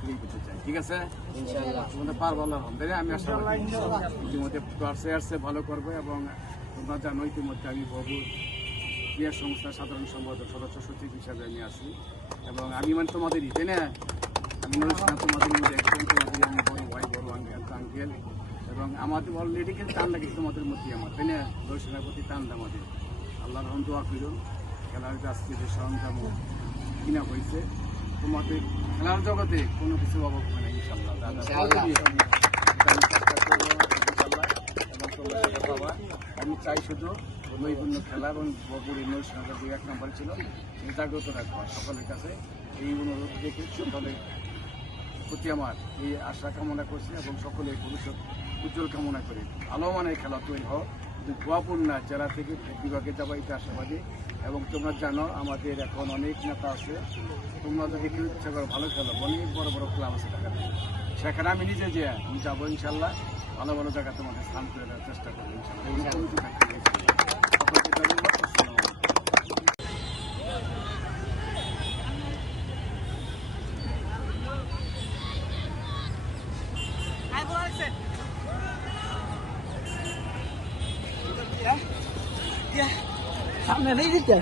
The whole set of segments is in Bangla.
চাকরি করতে চাই। ঠিক আছে, তোমাদের পারবো আলহামদুলিল্লাহ। আমি আশা ইতিমধ্যে আসছে ভালো করবো। এবং তোমরা জানো ইতিমধ্যে আমি বহু ক্রিয়া সংস্থার সাধারণ সম্পাদক সদস্য সচিব হিসাবে আমি আছি। এবং আমি মানে তোমাদেরই, তাই না? আমি তোমাদের মধ্যে একজন, তোমাদের আমি বড় ভাই, বড় আঙ্কেল। এবং আমাদের অলরেডি কিন্তু টান লাগে তোমাদের মধ্যেই আমার, তাই না? দর্শনের প্রতি টানটা আমাদের। আল্লাহর রহম দোয়া করুন। খেলার যাচ্ছে যে সরঞ্জাম কিনা হয়েছে, তোমাদের খেলার জগতে কোনো কিছু অভাব হবে না ইনশাল্লাহ। আমি চাই শুধু নৈপুণ্য খেলা এবং নৈপুণ্য সংখ্যা 2-1 নম্বরে ছিল, এই জাগ্রত রাখবা সকলের কাছে। এই অনুরোধ রেখে সকলের প্রতি আমার এই আশা কামনা করছি এবং সকলের ভবিষ্যৎ উজ্জ্বল কামনা করি। ভালো মানের খেলা তৈরি হোক, কিন্তু গোয়াপূর্ণা জেলা থেকে বিভাগে যাবো এটা আশাবাদী। এবং তোমরা জানো আমাদের এখন অনেক নেতা আছে, তোমরা যদি কেউ ইচ্ছা করো ভালো খেলো, অনেক বড় বড় ক্লাব আছে ঢাকাতে, সেখানে আমি নিজে যে আমি যাবো ইনশাল্লাহ। ভালো ভালো জায়গা তোমাদের স্থান করে দেওয়ার চেষ্টা করবো ইনশাল্লাহ। সামনে নেই দিতে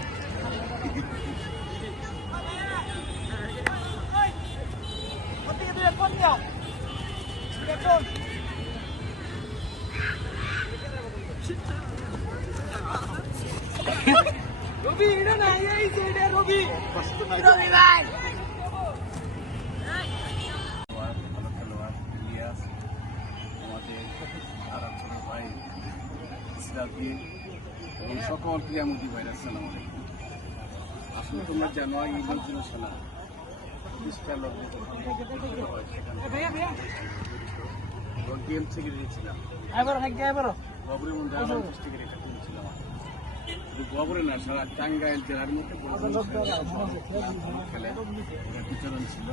রবি এটা নাই, এই যে এটা রবি রবি ভাই ভালো খেলোয়াড় ইলিয়াস, আমাদের আরাম ছোট ভাই ইসরাফিল এবং সকল ক্রীড়ামন্ত্রী ভাইরা, আসসালামু আলাইকুম। আসলে তোমরা জানো এই মন্ত্রী শোনা প্রতিষ্ঠা লগ্নে এবং গেম সেক্রেটারি ছিলাম। গবরের মধ্যে আমার ডিস্ট্রিক্টের এটা করেছিলাম। শুধু গবরে না, সারা টাঙ্গাইল জেলার মধ্যে খেলে এটা বিচরণ ছিল।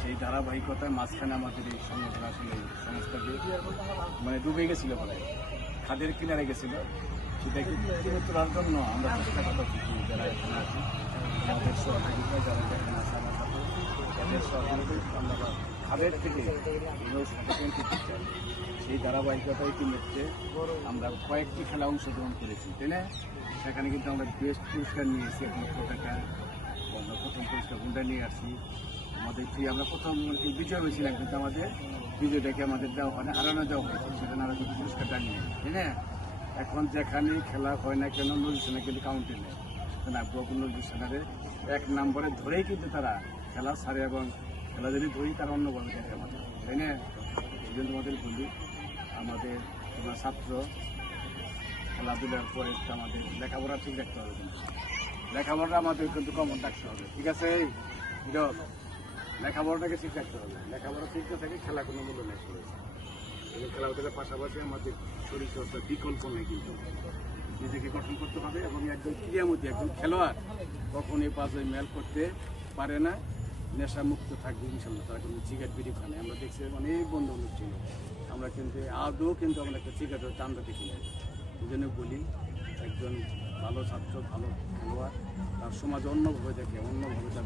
সেই ধারাবাহিকতার মাঝখানে আমাদের এই সংগঠন আসলে সংস্থাকে মানে ডুবে গেছিল বলে, খাদের কিনারে গেছিল। সেটাকে তুলে তোলার জন্য আমরা চেষ্টা করছি যারা এখানে আছি, আমাদের সহযোগিতা যারা এখানে আছে আমার সাথে, তাদের সহযোগিতা আমরা খাদের থেকে সেই ধারাবাহিকতা ইতিমধ্যে আমরা কয়েকটি খেলা অংশগ্রহণ করেছি, তাই না? সেখানে কিন্তু আমরা বেস্ট পুরস্কার নিয়েছি 1 লক্ষ টাকা। আমরা প্রথম পুরস্কার গুন্ডা নিয়ে আসছি। আমাদের আমরা প্রথম বিজয় হয়েছিলাম, কিন্তু আমাদের বিজয়টাকে আমাদের দেওয়া হয় না, হারানো দেওয়া হয়েছে। সেখানে আমরা কিন্তু পুরস্কারটা নিয়ে, তাই না? এখন যেখানে খেলা হয় না কেন নজরুল সেনা কিন্তু কাউন্টে নেয় না, নজরুল সেনারে 1 নম্বরে ধরেই কিন্তু তারা খেলা ছাড়ে। এবং খেলা যদি ধরি তারা অন্যভাবে দেখে আমাদের, তাই না? এই জন্য তোমাদের বলি, আমাদের তোমরা ছাত্র, খেলাধুলার পরে আমাদের লেখাপড়া ঠিক রাখতে হবে। কিন্তু লেখাপড়াটা আমাদের কিন্তু কমন রাখতে হবে, ঠিক আছে? লেখাপড়াটাকে ঠিক রাখতে হবে। লেখাপড়া ঠিক না থাকে খেলা কোনো মূল্য নেই। খেলাধুলার পাশাপাশি আমাদের শরীর চর্চার বিকল্প নেই, কিন্তু নিজেকে গঠন করতে হবে। এবং একজন ক্রীড়ামন্ত্রী, একজন খেলোয়াড় কখনই বাজে মেল করতে পারে না, নেশা মুক্ত থাকবে ইনশাল্লাহ। তারা কিন্তু সিগারেট বিড়ি খানে, আমরা দেখছি অনেক বন্ধু বান্ধব ছিল, আমরা কিন্তু আদৌ কিন্তু আমরা একটা সিগারেটের চান্দা দেখি না। এই জন্য বলি, একজন ভালো ছাত্র, ভালো খেলোয়াড় তার সমাজে অন্যভাবে দেখে, অন্যভাবে যাবে।